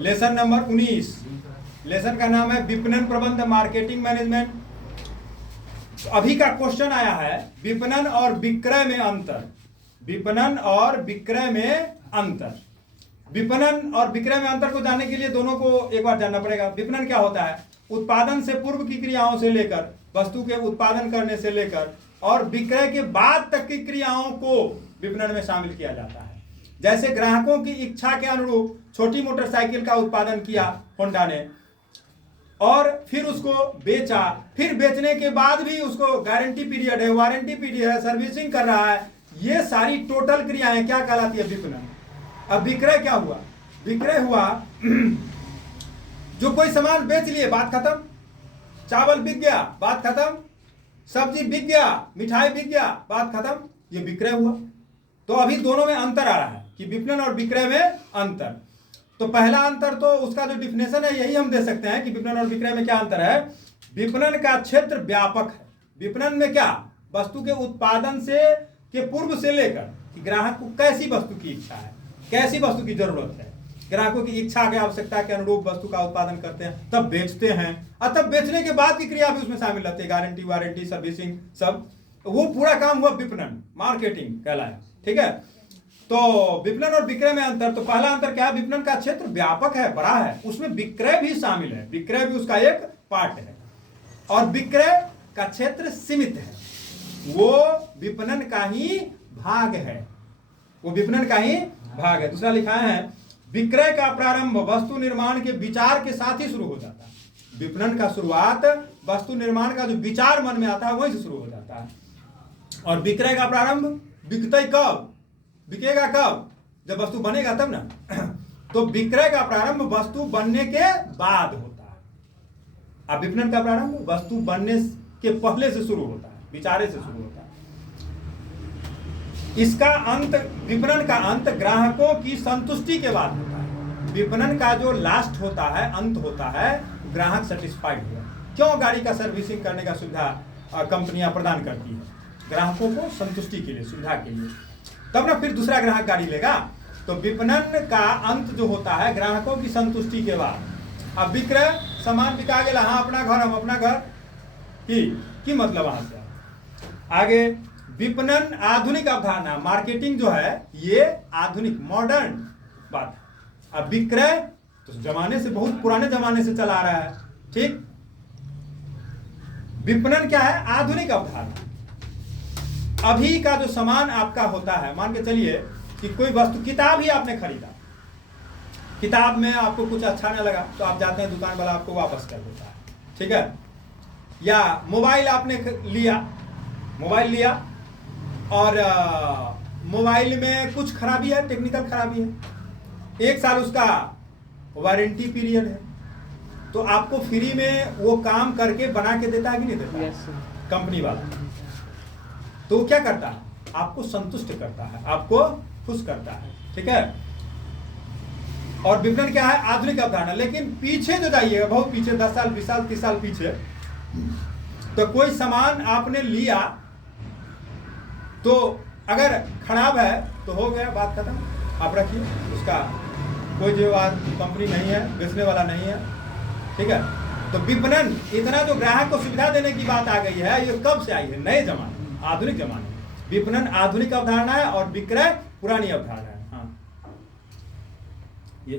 Lesson number 19। Lesson का नाम है विपणन प्रबंध मार्केटिंग मैनेजमेंट। अभी का क्वेश्चन आया है विपणन और विक्रय में अंतर। विपणन और विक्रय में अंतर। विपणन और विक्रय में अंतर को जानने के लिए दोनों को एक बार जानना पड़ेगा। विपणन क्या होता है? उत्पादन से पूर्व की क्रियाओं से लेकर वस्तु के उत्पादन करने से लेकर और विक्रय के बाद तक की क्रियाओं को विपणन में शामिल किया जाता है। जैसे ग्राहकों की इच्छा के अनुरूप छोटी मोटरसाइकिल का उत्पादन किया होंडा ने और फिर उसको बेचा, फिर बेचने के बाद भी उसको गारंटी पीरियड है, वारंटी पीरियड है, सर्विसिंग कर रहा है, ये सारी टोटल क्रियाएं क्या कहलाती है? विपणन। अब विक्रय क्या हुआ? विक्रय हुआ जो कोई सामान बेच लिए, बात खत्म। चावल बिक गया, बात खत्म। सब्जी बिक गया, मिठाई बिक गया, बात खत्म। ये विक्रय हुआ। तो अभी दोनों में अंतर आ रहा है कि विपणन और विक्रय में अंतर। तो पहला अंतर तो उसका जो डिफिनेशन है यही हम दे सकते हैं कि विपणन और विक्रय में क्या अंतर है। विपणन का क्षेत्र व्यापक है। विपणन में क्या? वस्तु के उत्पादन से के पूर्व से लेकर कि ग्राहक को कैसी वस्तु की इच्छा है, कैसी वस्तु की जरूरत है, ग्राहकों की इच्छा के आवश्यकता के अनुरूप वस्तु का उत्पादन करते हैं, तब बेचते हैं और तब बेचने के बाद की क्रिया भी उसमें शामिल रहती है, गारंटी, वारंटी, सर्विसिंग, सब। वो पूरा काम हुआ विपणन, मार्केटिंग कहलाया। ठीक है। तो विपणन और विक्रय में अंतर। तो पहला अंतर क्या है? विपणन का क्षेत्र व्यापक है, बड़ा है, उसमें विक्रय भी शामिल है, विक्रय भी उसका एक पार्ट है। और विक्रय का क्षेत्र सीमित है, वो विपणन का ही भाग है, वो विपणन का ही भाग है। दूसरा लिखा है विक्रय का प्रारंभ वस्तु निर्माण के विचार के साथ ही शुरू हो जाता है। विपणन का शुरुआत वस्तु निर्माण का जो विचार मन में आता है वहीं से शुरू हो जाता है। और विक्रय का प्रारंभ बिकते कब? बिकेगा कब? जब वस्तु बनेगा तब ना। तो विक्रय का प्रारंभ वस्तु बनने के बाद होता है। अब विपणन का प्रारंभ वस्तु बनने के पहले से शुरू होता है, विचारे से शुरू होता है। इसका अंत, विपणन का अंत ग्राहकों की संतुष्टि के बाद होता है। विपणन का जो लास्ट होता है, अंत होता है, ग्राहक सेटिस्फाइड हुआ। क्यों? गाड़ी का सर्विसिंग करने का सुविधा कंपनियां प्रदान करती है ग्राहकों को संतुष्टि के लिए, सुविधा के लिए, तब ना फिर दूसरा ग्राहक गाड़ी लेगा। तो विपणन का अंत जो होता है ग्राहकों की संतुष्टि के बाद। अब विक्रय, सामान बिका गया, हाँ अपना घर, हम अपना घर की मतलब वहां से आगे। विपणन आधुनिक अवधारणा, मार्केटिंग जो है ये आधुनिक मॉडर्न बात है। अब विक्रय तो जमाने से, बहुत पुराने जमाने से चला आ रहा है। ठीक। विपणन क्या है? आधुनिक अवधारणा। अभी का जो सामान आपका होता है, मान के चलिए कि कोई वस्तु, किताब ही आपने खरीदा, किताब में आपको कुछ अच्छा नहीं लगा तो आप जाते हैं, दुकान वाला आपको वापस कर देता है। ठीक है। या मोबाइल आपने लिया, मोबाइल लिया और मोबाइल में कुछ खराबी है, टेक्निकल खराबी है, 1 साल उसका वारंटी पीरियड है, तो आपको फ्री में वो काम करके बना के देता है कि नहीं देता? yes, कंपनी वाला। तो वो क्या करता है? आपको संतुष्ट करता है, आपको खुश करता है। ठीक है। और विपणन क्या है? आधुनिक अवधारणा। लेकिन पीछे जो जाइएगा, बहुत पीछे, 10 साल, 20 साल, 30 साल पीछे, तो कोई सामान आपने लिया तो अगर खराब है तो हो गया, बात खत्म, आप रखिए, उसका कोई जिम्मेवार कंपनी नहीं है, बेचने वाला नहीं है। ठीक है। तो विपणन, इतना जो ग्राहक को सुविधा देने की बात आ गई है, ये कब से आई है? नए जमाने, आधुनिक जमाने। विपणन आधुनिक अवधारणा है और विक्रय पुरानी अवधारणा है। हाँ, ये